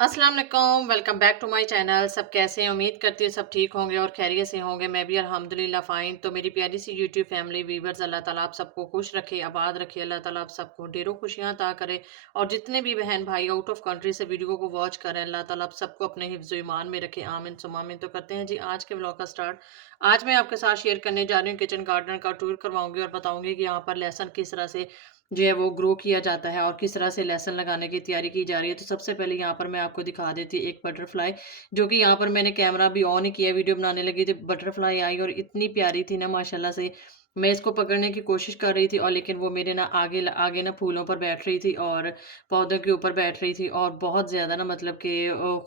अस्सलाम वालेकुम, welcome back to my channel. सब कैसे हैं? उम्मीद करती हूँ सब ठीक होंगे और खैरियत से होंगे। मैं भी अल्हम्दुलिल्लाह फ़ाइन। तो मेरी प्यारी सी यूट्यूब फैमिली व्यूअर्स, अल्लाह ताला आप सबको खुश रखे, आबाद रखे। अल्लाह ताला आप सबको ढेरों खुशियाँ अता करे और जितने भी बहन भाई आउट ऑफ कंट्री से वीडियो को वॉच कर रहे हैं, अल्लाह ताला आप सबको अपने हिफ्ज़ ईमान में रखे। आमीन सुम्मा आमीन। तो करते हैं जी आज के व्लॉग का स्टार्ट। आज मैं आपके साथ शेयर करने जा रही हूँ किचन गार्डन का टूर करवाऊँगी और बताऊँगी कि यहाँ पर लहसुन किस तरह से जो है वो ग्रो किया जाता है और किस तरह से लहसुन लगाने की तैयारी की जा रही है। तो सबसे पहले यहाँ पर मैं आपको दिखा देती एक बटरफ्लाई, जो कि यहाँ पर मैंने कैमरा भी ऑन ही किया, वीडियो बनाने लगी थी, बटरफ्लाई आई और इतनी प्यारी थी ना माशाल्लाह से। मैं इसको पकड़ने की कोशिश कर रही थी और लेकिन वो मेरे ना आगे ना फूलों पर बैठ रही थी और पौधों के ऊपर बैठ रही थी और बहुत ज़्यादा ना मतलब कि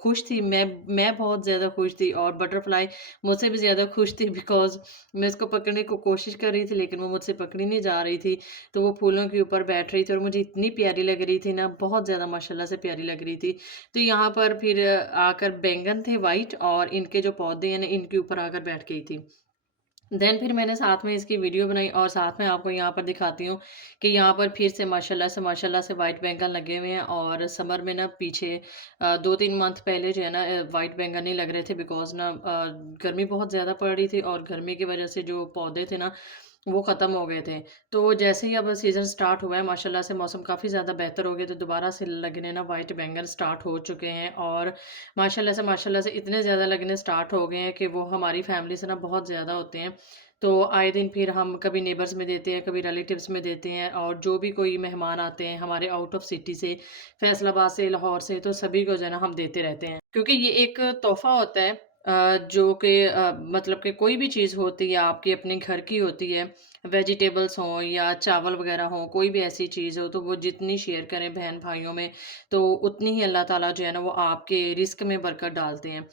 खुश थी। मैं बहुत ज़्यादा खुश थी और बटरफ्लाई मुझसे भी ज़्यादा खुश थी बिकॉज़ मैं इसको पकड़ने की कोशिश कर रही थी लेकिन वो मुझसे पकड़ी नहीं जा रही थी। तो वो फूलों के ऊपर बैठ रही थी और मुझे इतनी प्यारी लग रही थी ना, बहुत ज़्यादा माशाल्लाह से प्यारी लग रही थी। तो यहाँ पर फिर आकर बैंगन थे व्हाइट और इनके जो पौधे हैं ना, इनके ऊपर आकर बैठ गई थी। देन फिर मैंने साथ में इसकी वीडियो बनाई और साथ में आपको यहाँ पर दिखाती हूँ कि यहाँ पर फिर से माशाल्लाह से व्हाइट बैंगन लगे हुए हैं और समर में ना पीछे 2-3 मंथ पहले जो है ना व्हाइट बैंगन नहीं लग रहे थे बिकॉज़ ना गर्मी बहुत ज़्यादा पड़ रही थी और गर्मी की वज़ह से जो पौधे थे ना, वो ख़त्म हो गए थे। तो जैसे ही अब सीज़न स्टार्ट हुआ है माशाल्लाह से मौसम काफ़ी ज़्यादा बेहतर हो गया तो दोबारा से लगने ना व्हाइट बैंगन स्टार्ट हो चुके हैं और माशाल्लाह से इतने ज़्यादा लगने स्टार्ट हो गए हैं कि वो हमारी फैमिली से ना बहुत ज़्यादा होते हैं। तो आए दिन फिर हम कभी नेबर्स में देते हैं, कभी रिलेटिव्स में देते हैं और जो भी कोई मेहमान आते हैं हमारे आउट ऑफ सिटी से, फैसलाबाद से, लाहौर से, तो सभी को जो है ना हम देते रहते हैं। क्योंकि ये एक तोहफ़ा होता है जो कि मतलब कि कोई भी चीज़ होती है आपकी अपने घर की होती है, वेजिटेबल्स हों या चावल वग़ैरह हों, कोई भी ऐसी चीज़ हो तो वो जितनी शेयर करें बहन-भाइयों में, तो उतनी ही अल्लाह ताला जो है ना वो आपके रिज़्क में बरकत डालते हैं।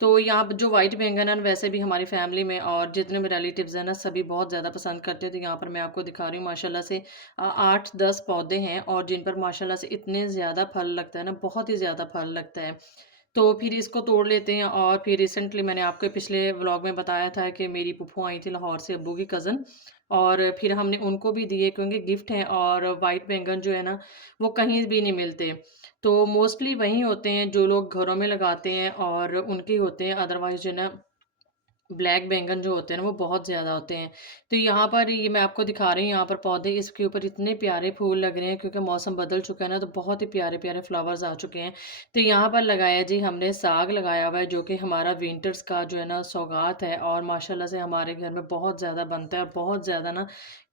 तो यहाँ पे जो व्हाइट बैंगन है वैसे भी हमारी फैमिली में और जितने भी रिलेटिव्स हैं ना सभी बहुत ज़्यादा पसंद करते हैं। तो यहाँ पर मैं आपको दिखा रही हूँ माशाल्लाह से 8-10 पौधे हैं और जिन पर माशाल्लाह से इतने ज़्यादा फल लगता है ना, बहुत ही ज़्यादा फल लगता है। तो फिर इसको तोड़ लेते हैं और फिर रिसेंटली मैंने आपको पिछले व्लॉग में बताया था कि मेरी फूफू आई थी लाहौर से, अब्बू की कज़न, और फिर हमने उनको भी दिए क्योंकि गिफ्ट हैं और व्हाइट बैंगन जो है ना, वो कहीं भी नहीं मिलते। तो मोस्टली वहीं होते हैं जो लोग घरों में लगाते हैं और उनके ही होते हैं, अदरवाइज़ जो है ना ब्लैक बैंगन जो होते हैं ना वो बहुत ज़्यादा होते हैं। तो यहाँ पर ये मैं आपको दिखा रही हूँ, यहाँ पर पौधे इसके ऊपर इतने प्यारे फूल लग रहे हैं क्योंकि मौसम बदल चुका है ना, तो बहुत ही प्यारे-प्यारे फ्लावर्स आ चुके हैं। तो यहाँ पर लगाया जी हमने साग लगाया हुआ है जो कि हमारा विंटर्स का जो है ना सौगात है और माशाल्लाह से हमारे घर में बहुत ज़्यादा बनता है और बहुत ज़्यादा ना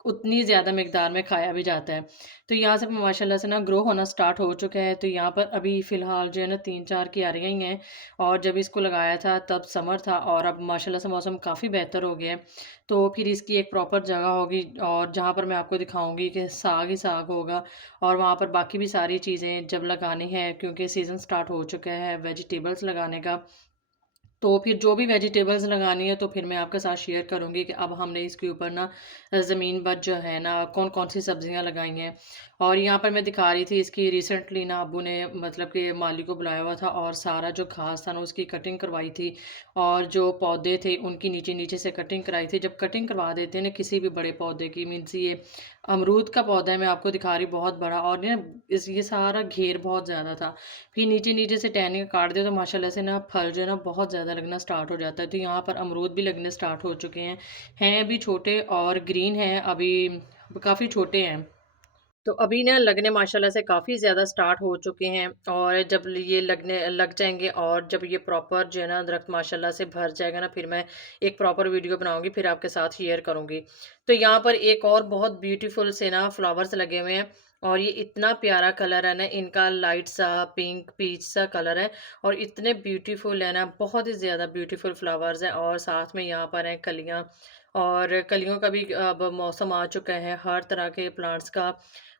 उतनी ज़्यादा मिकदार में खाया भी जाता है। तो यहाँ से माशाल्लाह से ना ग्रो होना स्टार्ट हो चुका है। तो यहाँ पर अभी फ़िलहाल जो है ना 3-4 क्यारियाँ ही हैं और जब इसको लगाया था तब समर था और अब माशाल्लाह से मौसम काफ़ी बेहतर हो गया है। तो फिर इसकी एक प्रॉपर जगह होगी और जहाँ पर मैं आपको दिखाऊँगी कि साग ही साग होगा और वहाँ पर बाकी भी सारी चीज़ें जब लगानी है क्योंकि सीज़न स्टार्ट हो चुका है वेजिटेबल्स लगाने का। तो फिर जो भी वेजिटेबल्स लगानी है तो फिर मैं आपके साथ शेयर करूँगी कि अब हमने इसके ऊपर ना ज़मीन पर जो है ना कौन-कौन सी सब्जियाँ लगाई हैं। और यहाँ पर मैं दिखा रही थी इसकी रिसेंटली ना अब्बू ने मतलब कि माली को बुलाया हुआ था और सारा जो घास था ना उसकी कटिंग करवाई थी और जो पौधे थे उनकी नीचे-नीचे से कटिंग कराई थी। जब कटिंग करवा देते हैं ना किसी भी बड़े पौधे की, मीन्स ये अमरूद का पौधा है मैं आपको दिखा रही हूँ बहुत बड़ा और ना इस ये सारा घेर बहुत ज़्यादा था। फिर नीचे-नीचे से टहनियाँ काट दिया तो माशाल्लाह से ना फल जो है ना बहुत ज़्यादा लगना स्टार्ट हो जाता है। तो यहाँ पर अमरूद भी लगने स्टार्ट हो चुके हैं। हैं अभी छोटे और ग्रीन हैं अभी, काफ़ी छोटे हैं। तो अभी ना लगने माशाल्लाह से काफ़ी ज़्यादा स्टार्ट हो चुके हैं और जब ये लगने लग जाएँगे और जब ये प्रॉपर जो है ना दरख्त माशाल्लाह से भर जाएगा ना, फिर मैं एक प्रॉपर वीडियो बनाऊँगी, फिर आपके साथ शेयर करूँगी। तो यहाँ पर एक और बहुत ब्यूटीफुल से ना फ्लावर्स लगे हुए हैं और ये इतना प्यारा कलर है ना, इनका लाइट सा पिंक पीच सा कलर है और इतने ब्यूटीफुल है ना, बहुत ही ज़्यादा ब्यूटीफुल फ्लावर्स हैं और साथ में यहाँ पर हैं कलियाँ और कलियों का भी अब मौसम आ चुका है। हर तरह के प्लांट्स का,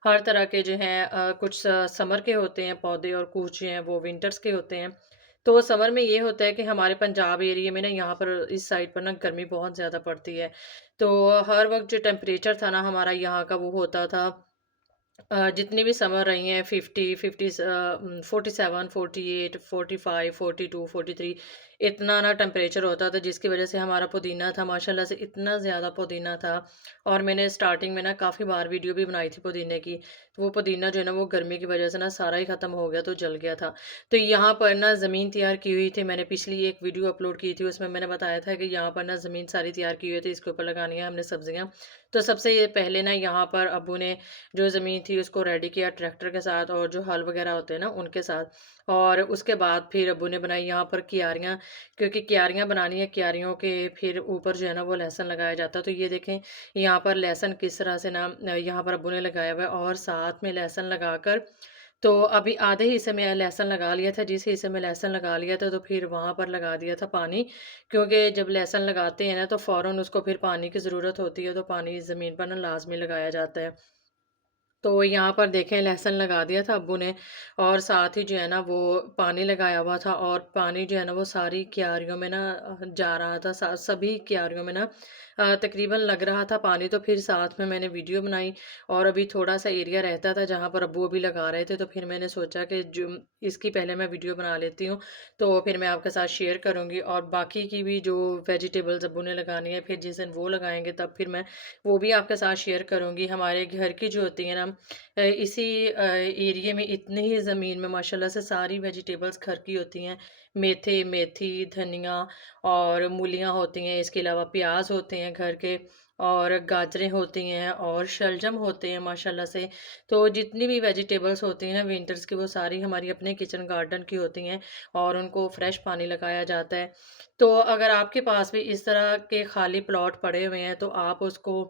हर तरह के जो हैं कुछ समर के होते हैं पौधे और कुछ जो हैं वो विंटर्स के होते हैं। तो समर में ये होता है कि हमारे पंजाब एरिया में ना यहाँ पर इस साइड पर ना गर्मी बहुत ज़्यादा पड़ती है। तो हर वक़्त जो टेम्परेचर था ना हमारा यहाँ का वो होता था जितनी भी समर रही हैं 50, 47, 48, 45, 42, 43 इतना ना टेम्परेचर होता था, जिसकी वज़ह से हमारा पुदीना था माशाल्लाह से इतना ज़्यादा पुदीना था। और मैंने स्टार्टिंग में ना काफ़ी बार वीडियो भी बनाई थी पुदीने की। तो वो पुदीना जो है ना वो गर्मी की वज़ह से ना सारा ही ख़त्म हो गया, तो जल गया था। तो यहाँ पर ना ज़मीन तैयार की हुई थी, मैंने पिछली एक वीडियो अपलोड की थी, उसमें मैंने बताया था कि यहाँ पर ना ज़मीन सारी तैयार की हुई थी, इसके ऊपर लगानी है हमने सब्ज़ियाँ। तो सबसे ये पहले ना यहाँ पर अब्बू ने जो ज़मीन थी उसको रेडी किया ट्रैक्टर के साथ और जो हल वगैरह होते हैं ना उनके साथ। और उसके बाद फिर अब्बू ने बनाई यहाँ पर क्यारियाँ, क्योंकि क्यारियाँ बनानी है, क्यारियों के फिर ऊपर जो है ना वो लहसुन लगाया जाता है। तो ये देखें यहाँ पर लहसुन किस तरह से ना यहाँ पर अब्बू ने लगाया हुआ है और साथ में लहसुन लगाकर तो अभी आधे हिस्से में लहसुन लगा लिया था, जिस हिस्से में लहसुन लगा लिया था तो फिर वहाँ पर लगा दिया था पानी। क्योंकि जब लहसुन लगाते हैं ना तो फ़ौरन उसको फिर पानी की ज़रूरत होती है, तो पानी ज़मीन पर ना लाज़मी लगाया जाता है। तो यहाँ पर देखें लहसुन लगा दिया था अब्बू ने और साथ ही जो है ना वो पानी लगाया हुआ था और पानी जो है ना वो सारी क्यारियों में ना जा रहा था, सभी क्यारियों में ना तकरीबन लग रहा था पानी। तो फिर साथ में मैंने वीडियो बनाई और अभी थोड़ा सा एरिया रहता था जहाँ पर अब्बू अभी लगा रहे थे, तो फिर मैंने सोचा कि जो इसकी पहले मैं वीडियो बना लेती हूँ, तो फिर मैं आपके साथ शेयर करूँगी। और बाकी की भी जो वेजिटेबल्स अब्बू ने लगानी है फिर जिस दिन वो लगाएंगे तब फिर मैं वो भी आपके साथ शेयर करूँगी। हमारे घर की जो होती है ना इसी एरिये में इतनी ही ज़मीन में माशाल्लाह से सारी वेजिटेबल्स घर की होती हैं। मेथी, धनिया और मूलियाँ होती हैं, इसके अलावा प्याज़ होते हैं घर के और गाजरें होती हैं और शलजम होते हैं माशाल्लाह से। तो जितनी भी वेजिटेबल्स होती हैं ना विंटर्स की वो सारी हमारी अपने किचन गार्डन की होती हैं और उनको फ्रेश पानी लगाया जाता है। तो अगर आपके पास भी इस तरह के खाली प्लॉट पड़े हुए हैं तो आप उसको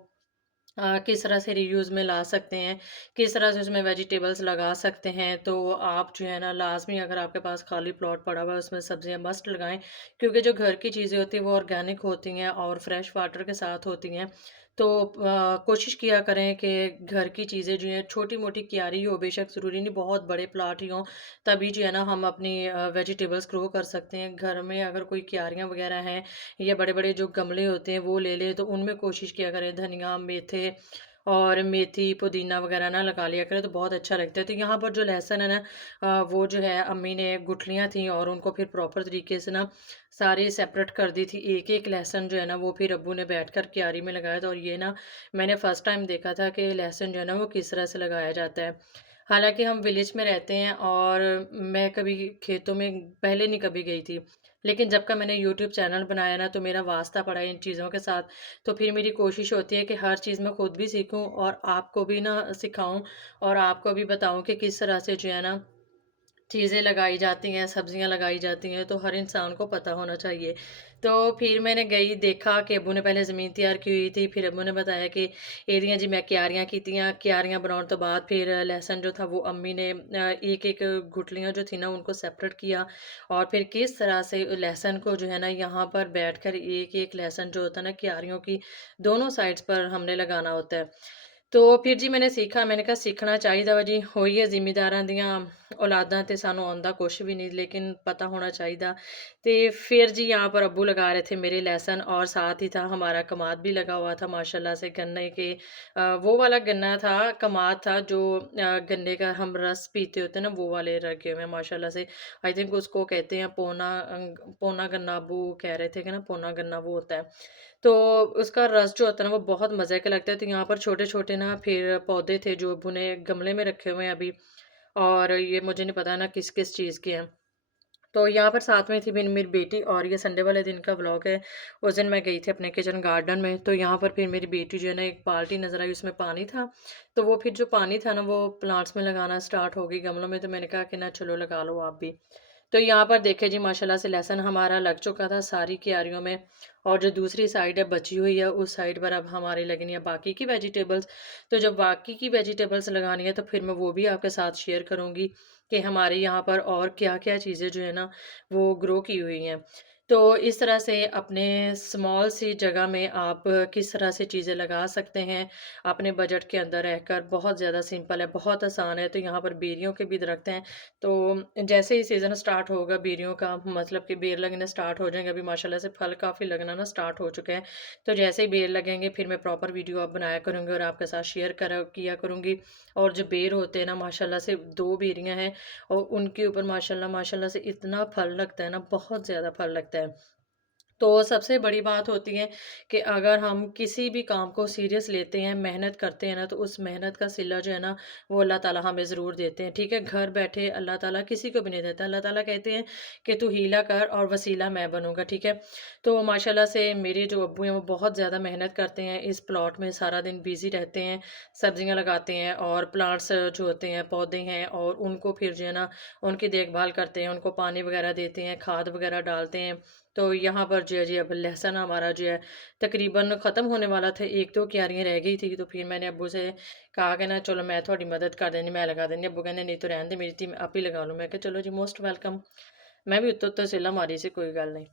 किस तरह से रीयूज़ में ला सकते हैं, किस तरह से उसमें वेजिटेबल्स लगा सकते हैं। तो आप जो है ना लाज़मी अगर आपके पास खाली प्लॉट पड़ा हुआ है उसमें सब्ज़ियाँ मस्ट लगाएँ, क्योंकि जो घर की चीज़ें होती हैं वो ऑर्गेनिक होती हैं और फ्रेश वाटर के साथ होती हैं। तो कोशिश किया करें कि घर की चीज़ें जो हैं छोटी-मोटी क्यारी हो, बेशक ज़रूरी नहीं बहुत बड़े प्लॉट ही हों, तभी जो है ना हम अपनी वेजिटेबल्स ग्रो कर सकते हैं। घर में अगर कोई क्यारियाँ वग़ैरह हैं या बड़े-बड़े जो गमले होते हैं वो ले लें, तो उनमें कोशिश किया करें धनिया, मेथे और मेथी, पुदीना वगैरह ना लगा लिया करें तो बहुत अच्छा लगता है। तो यहाँ पर जो लहसुन है ना वो जो है अम्मी ने गुठलियाँ थी और उनको फिर प्रॉपर तरीके से ना सारी सेपरेट कर दी थी। एक-एक लहसुन जो है ना वो फिर अब्बू ने बैठकर क्यारी में लगाया था और ये ना मैंने फर्स्ट टाइम देखा था कि लहसुन जो है ना वो किस तरह से लगाया जाता है। हालाँकि हम विलेज में रहते हैं और मैं कभी खेतों में पहले नहीं कभी गई थी। लेकिन जब का मैंने यूट्यूब चैनल बनाया ना तो मेरा वास्ता पड़ा इन चीज़ों के साथ, तो फिर मेरी कोशिश होती है कि हर चीज़ मैं खुद भी सीखूँ और आपको भी ना सिखाऊँ और आपको भी बताऊँ कि किस तरह से जो है ना चीज़ें लगाई जाती हैं, सब्जियाँ लगाई जाती हैं, तो हर इंसान को पता होना चाहिए। तो फिर मैंने गई देखा कि अब्बू ने पहले ज़मीन तैयार की हुई थी, फिर अब्बू ने बताया कि एदियां जी मैं क्यारियां कीतियां, क्यारियां बनाने तो बाद फिर लहसुन जो था वो अम्मी ने एक-एक गुठलियाँ जो थी ना उनको सेपरेट किया और फिर किस तरह से लहसुन को जो है ना यहाँ पर बैठकर एक-एक लहसुन जो होता है ना क्यारियों की दोनों साइड्स पर हमने लगाना होता है। तो फिर जी मैंने सीखा, मैंने कहा सीखना चाहिदा वा जी, होइए ज़िम्मेदारां दियां औलादां ते सानू आंदा कुछ भी नहीं लेकिन पता होना चाहिदा। ते फिर जी यहाँ पर अब्बू लगा रहे थे मेरे लहसुन और साथ ही था हमारा कमाद भी लगा हुआ था माशाल्लाह से गन्ने के वो वाला गन्ना था, कमाद था जो गन्ने का हम रस पीते होते हैं ना वो वाले रखे हुए हैं माशाल्लाह से। आई थिंक उसको कहते हैं पौना गन्ना अब्बू कह रहे थे कि ना पौना गन्ना वो होता है। तो उसका रस जो होता है ना वो बहुत मज़े का लगता है। तो यहाँ पर छोटे-छोटे ना फिर पौधे थे जो अब्बू ने गमले में रखे हुए हैं अभी और ये मुझे नहीं पता ना किस-किस चीज़ के हैं। तो यहाँ पर साथ में थी मेरी मेरी बेटी और ये संडे वाले दिन का व्लॉग है। उस दिन मैं गई थी अपने किचन गार्डन में, तो यहाँ पर फिर मेरी बेटी जो है ना एक बाल्टी नज़र आई उसमें पानी था। तो वो फिर जो पानी था ना वो प्लांट्स में लगाना स्टार्ट हो गई गमलों में, तो मैंने कहा कि ना चलो लगा लो आप भी। तो यहाँ पर देखिए जी माशाल्लाह से लहसुन हमारा लग चुका था सारी क्यारियों में और जो दूसरी साइड है बची हुई है उस साइड पर अब हमारी लगनी है बाकी की वेजिटेबल्स। तो जब बाकी की वेजिटेबल्स लगानी है तो फिर मैं वो भी आपके साथ शेयर करूँगी कि हमारे यहाँ पर और क्या-क्या चीज़ें जो है ना वो ग्रो की हुई हैं। तो इस तरह से अपने स्मॉल सी जगह में आप किस तरह से चीज़ें लगा सकते हैं, अपने बजट के अंदर रहकर। बहुत ज़्यादा सिंपल है, बहुत आसान है। तो यहाँ पर बेरियों के भी दरख्त हैं, तो जैसे ही सीज़न स्टार्ट होगा बेरियों का, मतलब कि बेर लगने स्टार्ट हो जाएँगे। अभी माशाल्लाह से फल काफ़ी लगना ना स्टार्ट हो चुके हैं। तो जैसे ही बेर लगेंगे फिर मैं प्रॉपर वीडियो अब बनाया करूँगी और आपके साथ शेयर करा किया करूँगी। और जो बेर होते हैं ना, माशाल्लाह से 2 बेरियाँ हैं और उनके ऊपर माशाल्लाह माशाल्लाह से इतना फल लगता है ना, बहुत ज़्यादा फल लगता है। तो सबसे बड़ी बात होती है कि अगर हम किसी भी काम को सीरियस लेते हैं, मेहनत करते हैं ना, तो उस मेहनत का सिला जो है ना, वो अल्लाह ताला हमें ज़रूर देते हैं, ठीक है? घर बैठे अल्लाह ताला किसी को भी नहीं देता। अल्लाह ताला कहते हैं कि तू हीला कर और वसीला मैं बनूँगा, ठीक है? तो माशाल्लाह से मेरे जो अब्बू हैं, वो बहुत ज़्यादा मेहनत करते हैं, इस प्लॉट में सारा दिन बिज़ी रहते हैं, सब्जियाँ लगाते हैं और प्लांट्स जो होते हैं, पौधे हैं और उनको फिर जो है ना, उनकी देखभाल करते हैं, उनको पानी वगैरह देते हैं, खाद वगैरह डालते हैं। तो यहाँ पर जो है जी अब लहसुन हमारा जो है तकरीबन ख़त्म होने वाला था, 1-2 क्यारियाँ रह गई थी, तो फिर मैंने अब्बू से कहा कि ना चलो मैं थोड़ी मदद कर देनी, मैं लगा देनी। अब्बू कहंदे नहीं तू रहने दे मेरी थी, मैं आप ही लगा लूँ। मैं कहा चलो जी मोस्ट वेलकम। मैं भी उत्तो-उत्तो सिला मारी सी, कोई गल नहीं।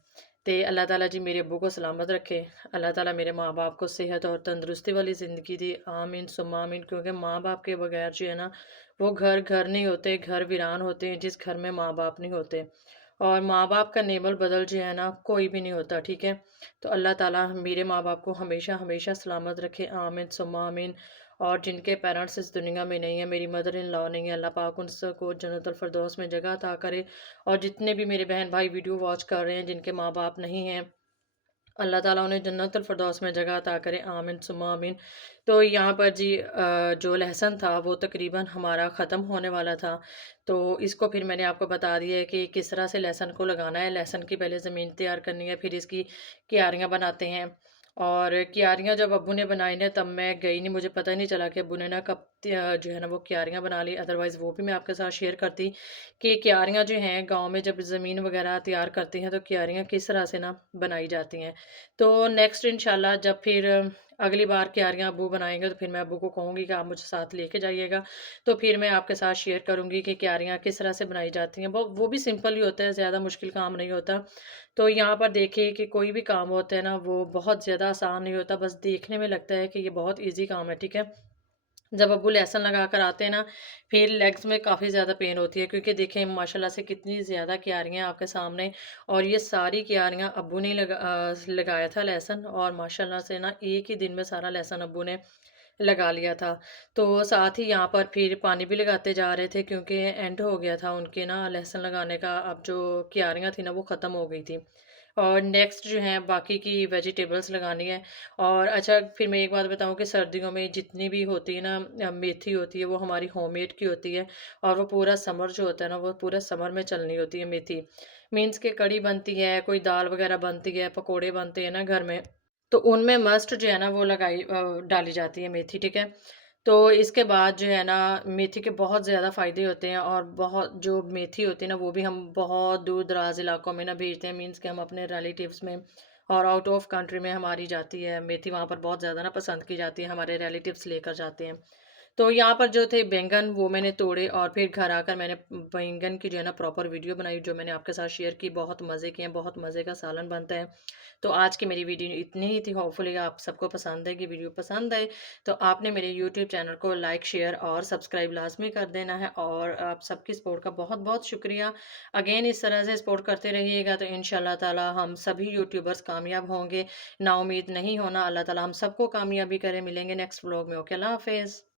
ते अल्लाह ताला जी मेरे अब्बू को सलामत रखे। अल्लाह ताला मेरे माँ-बाप को सेहत और तंदुरुस्ती वाली ज़िंदगी दे। आमीन सुम्मा आमीन। क्योंकि माँ-बाप के बगैर जो है ना, वो घर घर नहीं होते, घर वीरान होते हैं जिस घर में माँ-बाप नहीं होते। और माँ-बाप का नेमल बदल जो है ना, कोई भी नहीं होता, ठीक है? तो अल्लाह ताला मेरे माँ-बाप को हमेशा-हमेशा सलामत रखे, आमीन सुम्मा आमीन। और जिनके पेरेंट्स इस दुनिया में नहीं है, मेरी मदर इन लॉ नहीं है, अल्लाह पाक उन सबको जन्नतुल फ़िरदौस में जगह अता करे। और जितने भी मेरे बहन-भाई वीडियो वॉच कर रहे हैं, जिनके माँ-बाप नहीं हैं, अल्लाह ताला उन्हें जन्नतुल फ़िरदौस में जगह अता करे, आमीन सुम्मा आमीन। तो यहाँ पर जी जो लहसुन था वो तकरीबन हमारा ख़त्म होने वाला था। तो इसको फिर मैंने आपको बता दिया है कि किस तरह से लहसुन को लगाना है। लहसुन की पहले ज़मीन तैयार करनी है, फिर इसकी क्यारियाँ बनाते हैं। और क्यारियाँ जब अब्बू ने बनाई ना, तब मैं गई नहीं, मुझे पता ही नहीं चला कि अब्बू ने ना कब जो है ना वो क्यारियाँ बना ली। अदरवाइज़ वो भी मैं आपके साथ शेयर करती कि क्यारियाँ जो हैं गाँव में जब ज़मीन वग़ैरह तैयार करते हैं तो क्यारियाँ किस तरह से ना बनाई जाती हैं। तो नेक्स्ट इंशाल्लाह जब फिर अगली बार क्यारियाँ अब्बू बनाएँगे तो फिर मैं अब्बू को कहूँगी कि आप मुझे साथ लेके जाइएगा। तो फिर मैं आपके साथ शेयर करूँगी कि क्यारियाँ किस तरह से बनाई जाती हैं। वो भी सिंपल ही होता है, ज़्यादा मुश्किल काम नहीं होता। तो यहाँ पर देखिए कि कोई भी काम होता है ना, वो बहुत ज़्यादा आसान नहीं होता, बस देखने में लगता है कि ये बहुत ईज़ी काम है, ठीक है? जब अब्बू लहसुन लगा कर आते हैं ना, फिर लेग्स में काफ़ी ज़्यादा पेन होती है, क्योंकि देखें माशाल्लाह से कितनी ज़्यादा क्यारियाँ आपके सामने। और ये सारी क्यारियाँ अब्बू ने ही लगाया था लहसुन, और माशाल्लाह से ना एक ही दिन में सारा लहसुन अब्बू ने लगा लिया था। तो साथ ही यहाँ पर फिर पानी भी लगाते जा रहे थे, क्योंकि एंड हो गया था उनके ना लहसुन लगाने का। अब जो क्यारियाँ थी ना वो ख़त्म हो गई थी। और नेक्स्ट जो है बाकी की वेजिटेबल्स लगानी है। और अच्छा, फिर मैं एक बात बताऊँ कि सर्दियों में जितनी भी होती है ना मेथी होती है, वो हमारी होममेड की होती है। और वो पूरा समर जो होता है ना, वो पूरा समर में चलनी होती है मेथी। मीन्स कि कढ़ी बनती है, कोई दाल वग़ैरह बनती है, पकोड़े बनते हैं ना घर में, तो उनमें मस्ट जो है ना वो डाली जाती है मेथी, ठीक है? तो इसके बाद जो है ना, मेथी के बहुत ज़्यादा फ़ायदे होते हैं। और बहुत जो मेथी होती है ना, वो भी हम बहुत दूर-दराज़ इलाकों में ना भेजते हैं। मीन्स कि हम अपने रिलेटिव्स में और आउट ऑफ कंट्री में हमारी जाती है मेथी, वहाँ पर बहुत ज़्यादा ना पसंद की जाती है, हमारे रिलेटिव्स लेकर जाते हैं। तो यहाँ पर जो थे बैंगन, वो मैंने तोड़े और फिर घर आकर मैंने बैंगन की जो है ना प्रॉपर वीडियो बनाई, जो मैंने आपके साथ शेयर की। बहुत मज़े के हैं, बहुत मज़े का सालन बनता है। तो आज की मेरी वीडियो इतनी ही थी, होपफुली आप सबको पसंद आएगी। वीडियो पसंद आए तो आपने मेरे यूट्यूब चैनल को लाइक, शेयर और सब्सक्राइब लाज़मी कर देना है। और आप सबकी सपोर्ट का बहुत-बहुत शुक्रिया। अगेन इस तरह से सपोर्ट करते रहिएगा तो इंशाअल्लाह ताला हम सभी यूट्यूबर्स कामयाब होंगे। नाउम्मीद नहीं होना, अल्लाह ताला हम सबको कामयाबी करे। मिलेंगे नेक्स्ट व्लॉग में। ओके, अल्लाह हाफ़िज़।